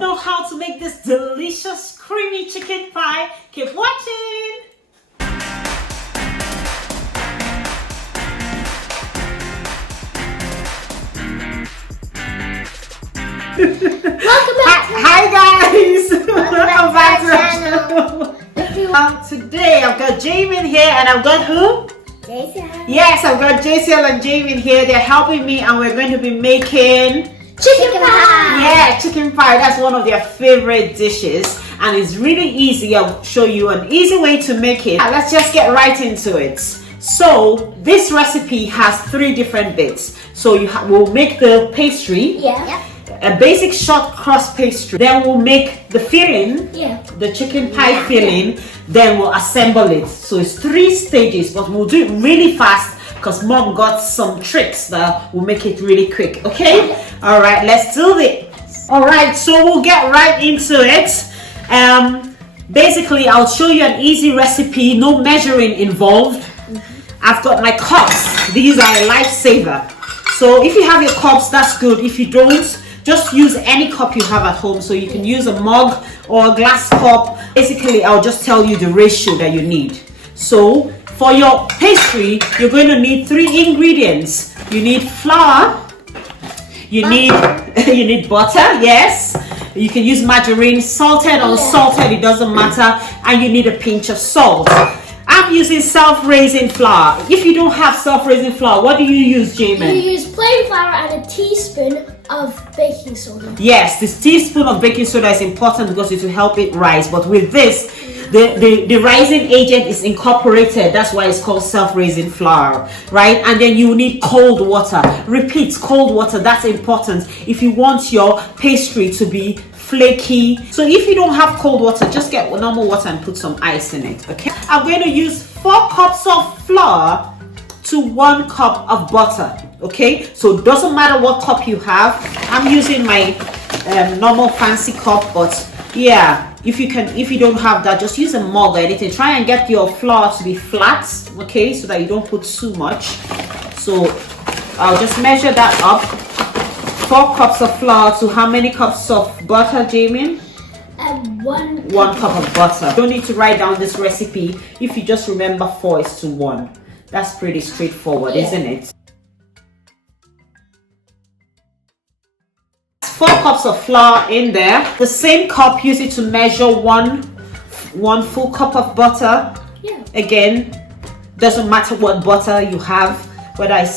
know how to make this delicious creamy chicken pie, keep watching. Hi guys, welcome back to our channel. Today I've got Jamin here and I've got who? Jason. Yes, I've got Jason and Jamin here. They're helping me and we're going to be making chicken pie. Yeah, chicken pie. That's one of their favorite dishes and it's really easy. I'll show you an easy way to make it. Let's just get right into it. So this recipe has 3 different bits. So we'll make the pastry. Yeah. A basic short crust pastry. Then we'll make the filling, the chicken pie filling. Then we'll assemble it. So it's 3 stages, but we'll do it really fast because Mom got some tricks that will make it really quick. Okay? All right, let's do it. All right, so we'll get right into it. Basically, I'll show you an easy recipe, no measuring involved. I've got my cups. These are a lifesaver. So if you have your cups, that's good. If you don't, just use any cup you have at home. So you can use a mug or a glass cup. Basically, I'll just tell you the ratio that you need. So for your pastry, you're going to need 3 ingredients. You need flour. You need butter. Yes. You can use margarine, salted or unsalted, it doesn't matter. And you need a pinch of salt. I'm using self-raising flour. If you don't have self-raising flour, what do you use, Jamin? You use plain flour and a teaspoon of baking soda. Yes, this teaspoon of baking soda is important because it will help it rise. But with this, the rising agent is incorporated. That's why it's called self-raising flour, right? And then you need cold water. Repeat, cold water. That's important if you want your pastry to be flaky. So if you don't have cold water, just get normal water and put some ice in it. Okay, I'm going to use 4 cups of flour to 1 cup of butter. Okay, so it doesn't matter what cup you have. I'm using my normal fancy cup, but yeah, if you don't have that, just use a mug or anything. Try and get your flour to be flat, okay, so that you don't put too much. So I'll just measure that up. 4 cups of flour to how many cups of butter, Jamin? 1 cup of butter. Don't need to write down this recipe. If you just remember 4:1. That's pretty straightforward, isn't it? 4 cups of flour in there. The same cup, use it to measure one full cup of butter. Again, doesn't matter what butter you have, whether it's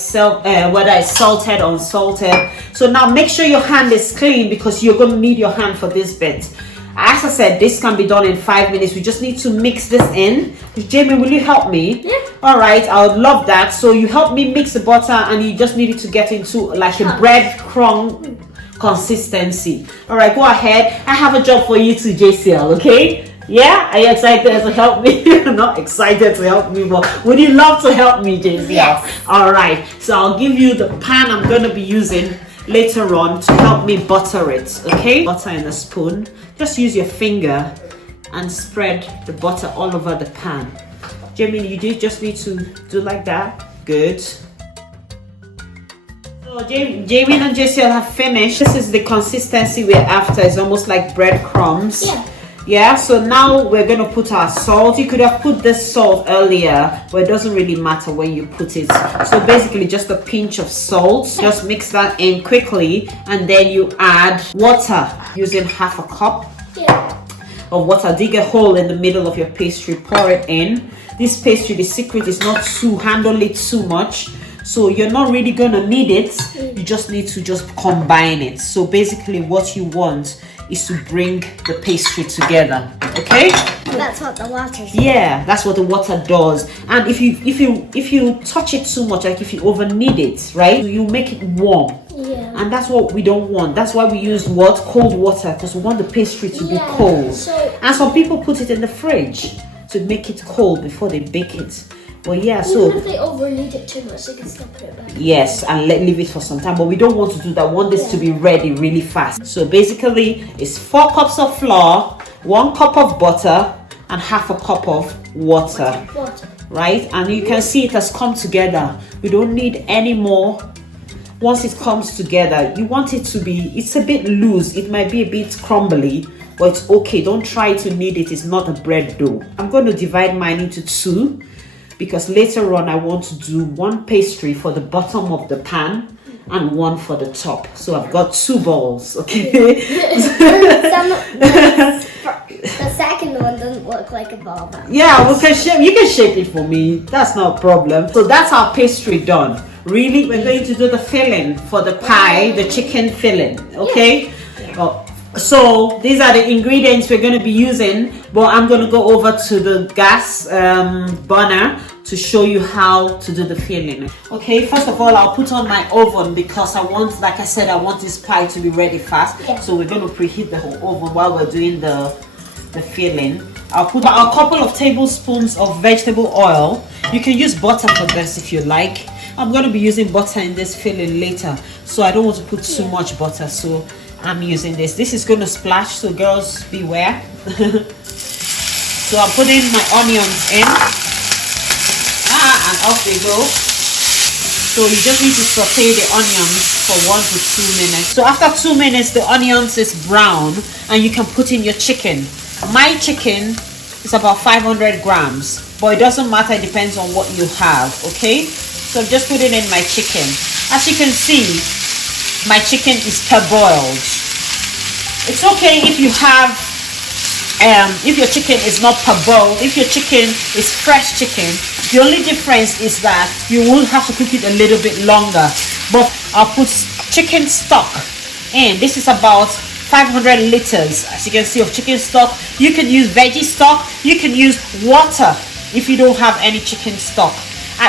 salted or unsalted. So now make sure your hand is clean because you're going to need your hand for this bit. As I said, this can be done in 5 minutes. We just need to mix this in. Jamie, will you help me? Yeah. All right, I would love that. So you help me mix the butter and you just need it to get into like a breadcrumb consistency. All right, go ahead. I have a job for you too, JCL, okay? Yeah, are you excited to help me? Not excited to help me, but would you love to help me, JCL? Yes. All right, so I'll give you the pan I'm going to be using later on to help me butter it, okay? Butter in a spoon. Just use your finger and spread the butter all over the pan. Jamie, you just need to do like that. Good. So Jamie and JCL have finished. This is the consistency we're after. It's almost like breadcrumbs. Yeah, so now we're going to put our salt. You could have put this salt earlier, but it doesn't really matter when you put it. So basically just a pinch of salt. Just mix that in quickly and then you add water using half a cup of water. Dig a hole in the middle of your pastry, pour it in. This pastry, the secret is not to handle it too much. So you're not really going to need it. You just need to just combine it. So basically what you want is to bring the pastry together, okay? That's what the water does. Yeah, that's what the water does. And if you touch it too much, like if you over knead it, right, you make it warm. And that's what we don't want. That's why we use what? Cold water, because we want the pastry to be cold. And some people put it in the fridge to make it cold before they bake it. But yeah, so even if they overknead it too much, they can still put it back. Yes, and leave it for some time. But we don't want to do that. We want this to be ready really fast. So basically, it's 4 cups of flour, 1 cup of butter, and half a cup of water. Right? And you can see it has come together. We don't need any more once it comes together, you want it to be, it's a bit loose, it might be a bit crumbly, but it's okay. Don't try to knead it. It's not a bread dough. I'm going to divide mine into two because later on I want to do one pastry for the bottom of the pan and one for the top. So I've got two balls, okay? The second one doesn't look like a ball. Yeah, we can shape, you can shape it for me. That's not a problem. So that's our pastry done. Really, we're going to do the filling for the pie, the chicken filling, okay? Oh, so these are the ingredients we're going to be using, but I'm going to go over to the gas burner to show you how to do the filling. Okay, first of all, I'll put on my oven because I want, like I said, I want this pie to be ready fast. Yeah. So we're going to preheat the whole oven while we're doing the filling. I'll put a couple of tablespoons of vegetable oil. You can use butter for this if you like. I'm going to be using butter in this filling later, so I don't want to put too much butter, so I'm using this. This is going to splash, so girls beware. So I'm putting my onions in. And off they go. So you just need to saute the onions for 1 to 2 minutes. So after 2 minutes, the onions is brown and you can put in your chicken. My chicken is about 500 grams, but it doesn't matter, it depends on what you have, okay? So I'm just putting in my chicken. As you can see, my chicken is parboiled. It's okay if you have, if your chicken is not parboiled, if your chicken is fresh chicken, the only difference is that you will have to cook it a little bit longer. But I'll put chicken stock in. This is about 500 liters, as you can see, of chicken stock. You can use veggie stock, you can use water if you don't have any chicken stock.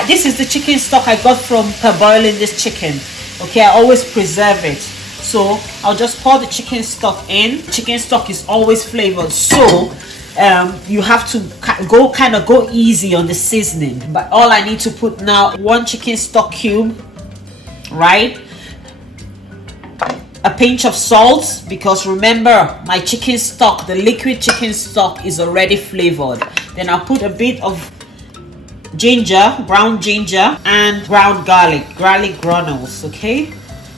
This is the chicken stock I got from parboiling this chicken. Okay, I always preserve it. So I'll just pour the chicken stock in. Chicken stock is always flavored, so you have to go easy on the seasoning. But all I need to put now, 1 chicken stock cube, right? A pinch of salt, because remember, my chicken stock, the liquid chicken stock, is already flavored. Then I'll put a bit of ginger, ground ginger, and ground garlic granules, okay?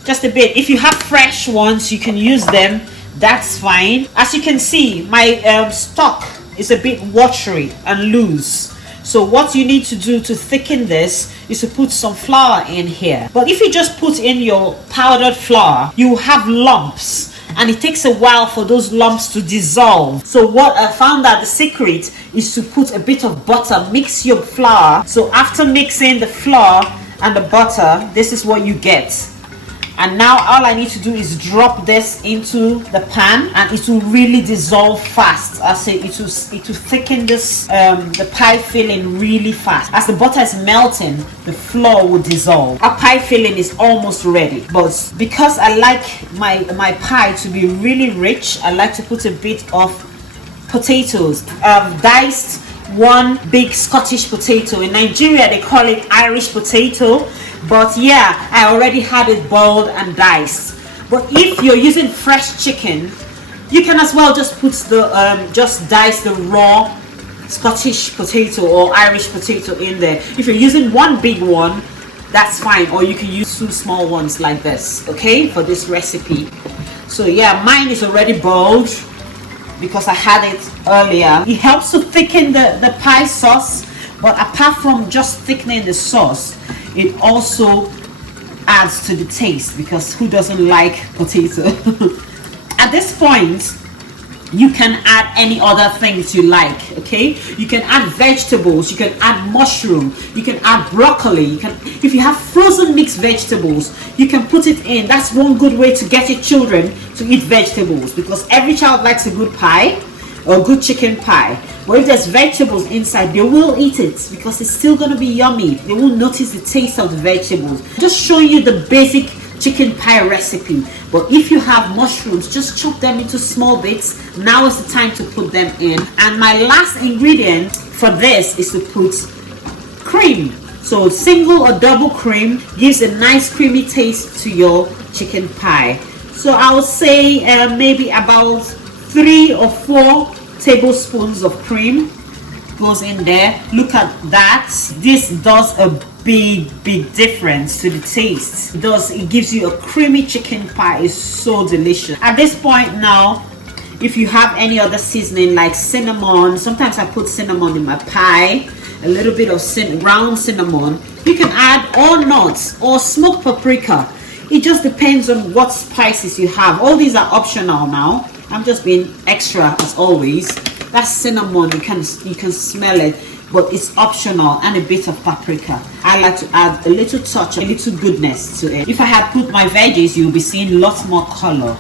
Just a bit. If you have fresh ones, you can use them, that's fine. As you can see, my stock is a bit watery and loose. So what you need to do to thicken this is to put some flour in here. But if you just put in your powdered flour, you have lumps, and it takes a while for those lumps to dissolve. So what I found out, the secret is to put a bit of butter, mix your flour. So after mixing the flour and the butter, this is what you get. And now all I need to do is drop this into the pan, and it will really dissolve fast. I say it will thicken this the pie filling really fast. As the butter is melting, the flour will dissolve. Our pie filling is almost ready, but because I like my pie to be really rich, I like to put a bit of potatoes. Diced 1 big Scottish potato. In Nigeria they call it Irish potato, but yeah, I already had it boiled and diced. But if you're using fresh chicken, you can as well just put the just dice the raw Scottish potato or Irish potato in there. If you're using 1 big one, that's fine, or you can use 2 small ones like this, okay, for this recipe. So yeah, mine is already boiled because I had it earlier. It helps to thicken the pie sauce, but apart from just thickening the sauce, it also adds to the taste, because who doesn't like potato? At this point, you can add any other things you like, okay? You can add vegetables, you can add mushroom, you can add broccoli, if you have frozen mixed vegetables, you can put it in. That's one good way to get your children to eat vegetables, because every child likes a good pie or good chicken pie. But if there's vegetables inside, they will eat it because it's still going to be yummy. They will notice the taste of the vegetables. Just showing you the basic chicken pie recipe. But if you have mushrooms, just chop them into small bits. Now is the time to put them in. And my last ingredient for this is to put cream. So single or double cream gives a nice creamy taste to your chicken pie. So I would say maybe about 3 or 4 tablespoons of cream goes in there. Look at that. This does a big difference to the taste. It does. It gives you a creamy chicken pie. It's so delicious. At this point now, if you have any other seasoning like cinnamon, sometimes I put cinnamon in my pie, a little bit of ground cinnamon. You can add or nuts or smoked paprika. It just depends on what spices you have. All these are optional now. I'm just being extra as always. That's cinnamon. You can smell it, but it's optional, and a bit of paprika. I like to add a little touch, a little goodness to it. If I had put my veggies, you'll be seeing lots more color.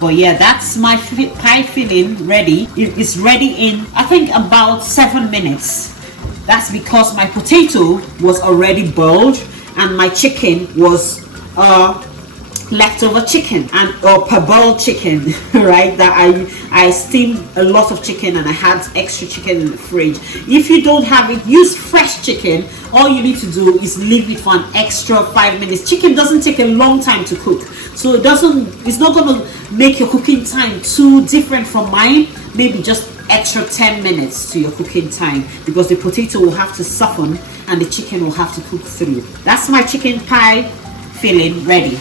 But yeah, that's my pie filling ready. It's ready in, I think, about 7 minutes. That's because my potato was already boiled and my chicken was leftover chicken or parboiled chicken, right? That I steamed a lot of chicken and I had extra chicken in the fridge. If you don't have it, use fresh chicken. All you need to do is leave it for an extra 5 minutes. Chicken doesn't take a long time to cook, so it's not going to make your cooking time too different from mine. Maybe just extra 10 minutes to your cooking time, because the potato will have to soften and the chicken will have to cook through. That's my chicken pie filling ready.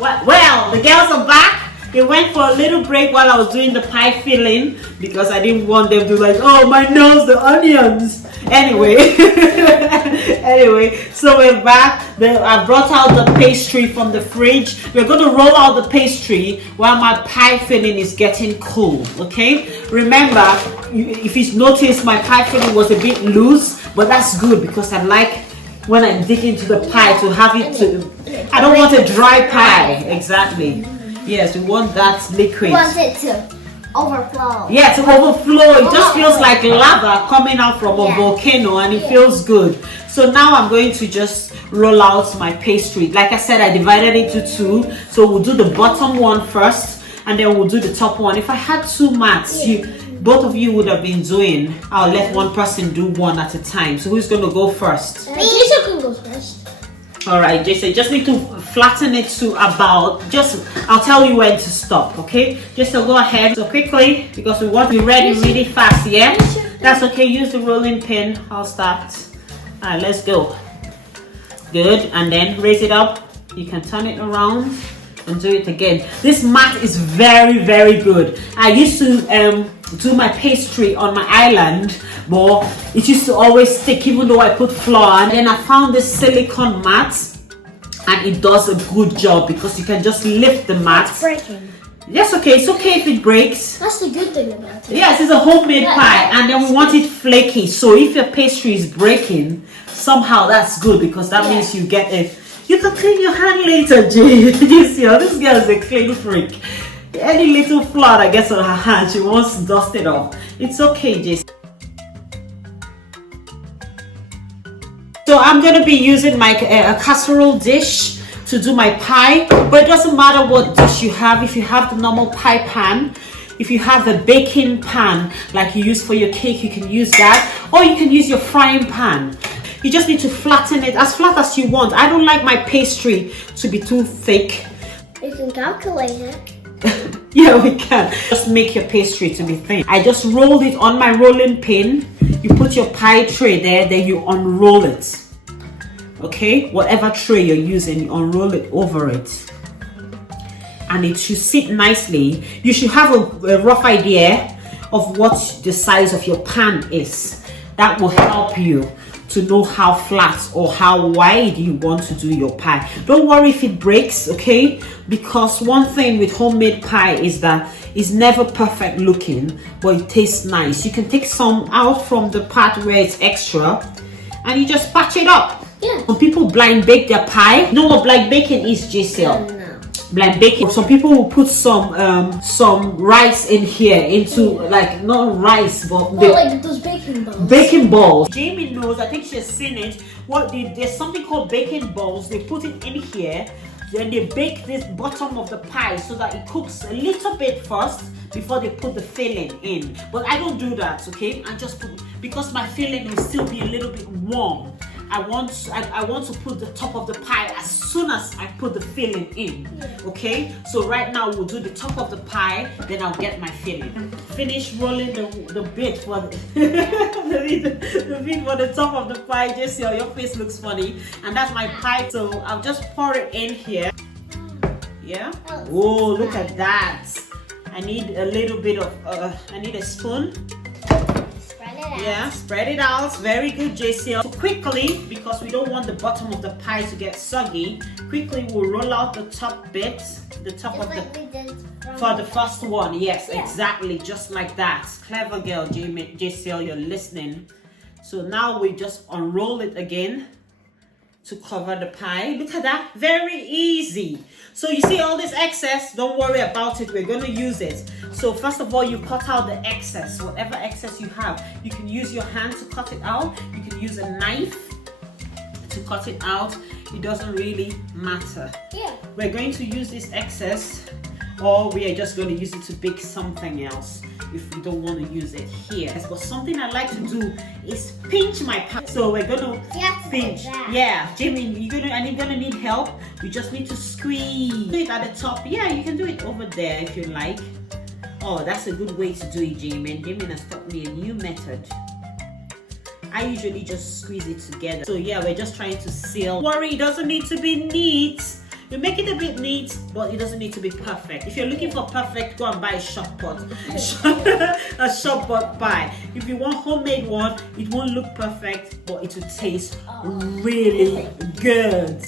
Well, the girls are back. They went for a little break while I was doing the pie filling because I didn't want them to like, oh my nose, the onions. Anyway, so we're back. I brought out the pastry from the fridge. We're going to roll out the pastry while my pie filling is getting cool. Okay, remember, if you notice, my pie filling was a bit loose, but that's good because I like when I dig into the pie to have it to, I don't want a dry pie. Exactly. Yes, we want that liquid. We want it to overflow. Yeah, to overflow. It just feels like lava coming out from a volcano, and it feels good. So now I'm going to just roll out my pastry. Like I said, I divided it into two. So we'll do the bottom one first, and then we'll do the top one. If I had two mats, both of you would have been doing. I'll let one person do one at a time. So who's going to go first? Jason can go first. All right, Jason, just need to flatten it to about, I'll tell you when to stop, okay? Just so go ahead, so quickly, because we want to be ready really fast, yeah? That's okay, use the rolling pin. I'll start. All right, let's go. Good, and then raise it up. You can turn it around and do it again. This mat is very good. I used to do my pastry on my island, but it used to always stick even though I put flour. And then I found this silicone mat, and it does a good job because you can just lift the mat. It's breaking. Yes, okay, it's okay if it breaks. That's the good thing about it. Yes, it's a homemade pie, and then we want it flaky. So if your pastry is breaking, somehow that's good because that means you get it. You can clean your hand later, Jay. You see, this girl is a clean freak. Any little flour that gets on her hand, she wants to dust it off. It's okay, Jay. So I'm going to be using my a casserole dish to do my pie, but it doesn't matter what dish you have. If you have the normal pie pan, if you have the baking pan like you use for your cake, you can use that, or you can use your frying pan. You just need to flatten it as flat as you want. I don't like my pastry to be too thick. You can calculate it. Yeah, we can. Just make your pastry to be thin. I just rolled it on my rolling pin. You put your pie tray there, then you unroll it. Okay, whatever tray you're using, you unroll it over it. And it should sit nicely. You should have a rough idea of what the size of your pan is. That will help you to know how flat or how wide you want to do your pie. Don't worry if it breaks, okay? Because one thing with homemade pie is that it's never perfect looking, but it tastes nice. You can take some out from the part where it's extra and you just patch it up. Yeah. Some people blind bake their pie. You know what blind baking is, Giselle? No. Blind baking. Some people will put some rice in here into like not rice but like those baking balls. Baking balls. Jamie knows. I think she's seen it. There's something called baking balls. They put it in here. Then they bake this bottom of the pie so that it cooks a little bit first before they put the filling in. But I don't do that. Okay, I just put because my filling will still be a little bit warm. I want to put the top of the pie as soon as I put the filling in. Okay, so right now we'll do the top of the pie, then I'll get my filling. Finish rolling the bit for the, the bit for the top of the pie. Just your face looks funny, and that's my pie. So I'll just pour it in here. Yeah. Oh, look at that. I need a little bit of I need a spoon. Yeah, spread it out. Very good, JCL. So quickly, because we don't want the bottom of the pie to get soggy, quickly we'll roll out the top bit, the top of the for the first one. Yes, exactly, just like that. Clever girl, JCL, you're listening. So now we just unroll it again to cover the pie. Look at that, very easy. So you see all this excess, don't worry about it, we're going to use it. So first of all, you cut out the excess, whatever excess you have. You can use your hand to cut it out, you can use a knife to cut it out, it doesn't really matter. We're going to use this excess, or we are just going to use it to bake something else if we don't want to use it here. But something I like to do is pinch my pie. So we're gonna pinch. Yeah, Jamie, you're gonna need help. You just need to squeeze. Do it at the top. Yeah, you can do it over there if you like. Oh, that's a good way to do it, Jamie. Jamie has taught me a new method. I usually just squeeze it together. So yeah, we're just trying to seal. Don't worry, it doesn't need to be neat. You make it a bit neat, but it doesn't need to be perfect. If you're looking for perfect, go and buy a shop pot. A shop pot pie. If you want homemade one, it won't look perfect, but it will taste really good.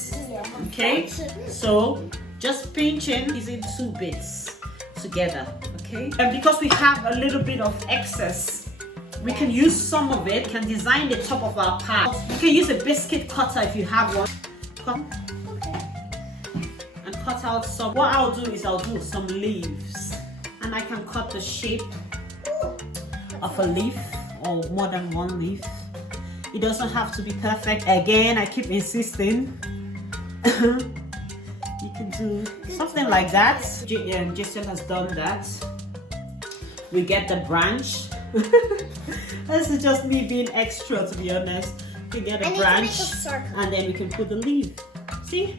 Okay? So just pinching is in 2 bits together. Okay? And because we have a little bit of excess, we can use some of it, can design the top of our pie. You can use a biscuit cutter if you have one. And cut out some. What I'll do is I'll do some leaves, and I can cut the shape of a leaf or more than one leaf. It doesn't have to be perfect. Again, I keep insisting. You can do something like that. Jason has done that. We get the branch. This is just me being extra, to be honest. We get a branch, and then we can put the leaf. See?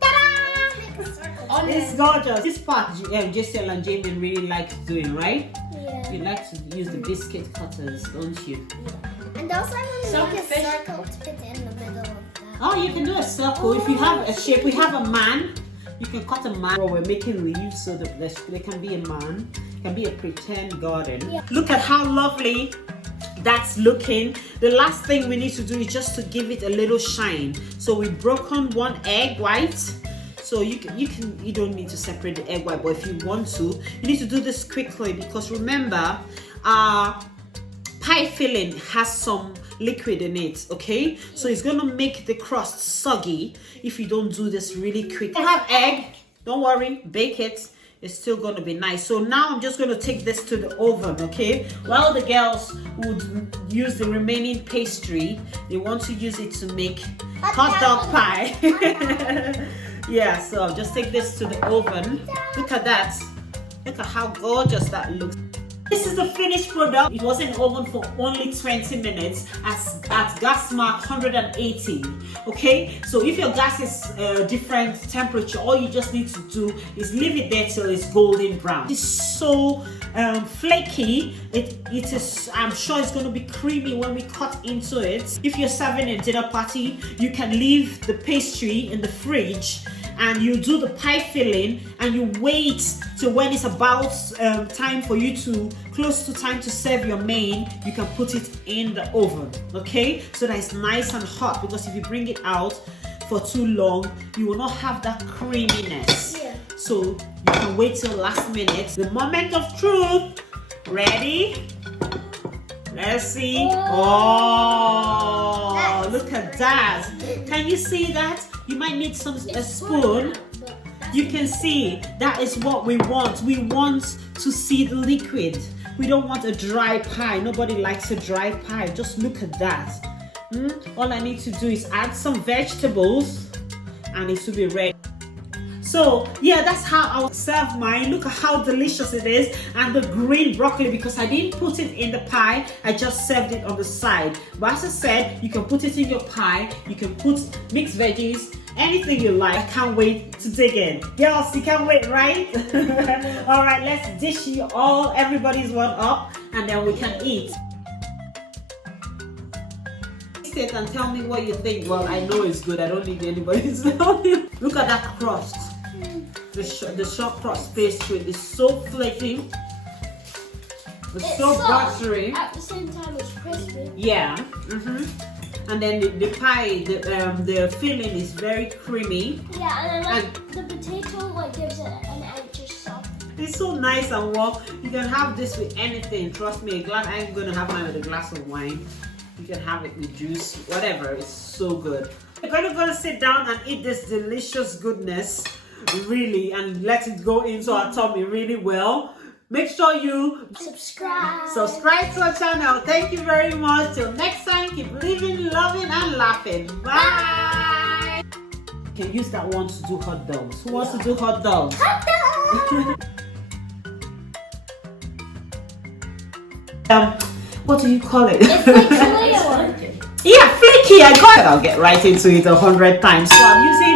Ta-da! It's gorgeous. This part, Jason and Jamie really like doing, right? Yeah. You like to use the biscuit cutters, don't you? Yeah. And also I want to make a circle to fit in the middle of that. Oh, you can do a circle. If you have a shape, we have a man. You can cut a man. Or we're making leaves so that there can be a man. It can be a pretend garden. Yeah. Look at how lovely that's looking. The last thing we need to do is just to give it a little shine. So we've broken 1 egg white. So you don't need to separate the egg white, but if you want to, you need to do this quickly, because remember, pie filling has some liquid in it, okay? So it's gonna make the crust soggy if you don't do this really quick. I have egg, don't worry, bake it. It's still gonna be nice. So now I'm just gonna take this to the oven, okay? While the girls would use the remaining pastry, they want to use it to make hot dog pie. Yeah, so I'll just take this to the oven. Look at that. Look at how gorgeous that looks. This is the finished product. It was in the oven for only 20 minutes at gas mark 180. Okay, so if your gas is different temperature, all you just need to do is leave it there till it's golden brown. It's so flaky. It is. I'm sure it's going to be creamy when we cut into it. If you're serving a dinner party, you can leave the pastry in the fridge, and you do the pie filling, and you wait till when it's about time for you to close to time to serve your main. You can put it in the oven, okay, so that it's nice and hot, because if you bring it out for too long, you will not have that creaminess. So you can wait till last minute. The moment of truth. Ready? Let's see. Oh, look at that. Can you see that? You might need a spoon. You can see that is what we want. We want to see the liquid. We don't want a dry pie. Nobody likes a dry pie. Just look at that. All I need to do is add some vegetables, and it will be ready. So So yeah, that's how I'll serve mine. Look at how delicious it is. And the green broccoli, because I didn't put it in the pie, I just served it on the side. But as I said, you can put it in your pie, you can put mixed veggies, anything you like. I can't wait to dig in. Girls, you can't wait, right? All right, let's dish you all, everybody's one up, and then we can eat. Taste it and tell me what you think. Well, I know it's good. I don't need anybody's help. Look at that crust. The short crust pastry is so flaky. It's so buttery. At the same time, it's crispy. Yeah. And then the pie, the filling is very creamy. Yeah, and the potato gives it an extra soft. It's so nice and warm. You can have this with anything. Trust me. I'm gonna have mine with a glass of wine. You can have it with juice, whatever. It's so good. We're gonna sit down and eat this delicious goodness, really, and let it go into our tummy really well. Make sure you subscribe to our channel. Thank you very much. Till next time, keep living, loving, and laughing. Bye. You can use that one to do hot dogs. Who wants to do hot dogs? What do you call it? It's like the one. Yeah, flaky. I got it. I'll get right into it 100 times. So I'm using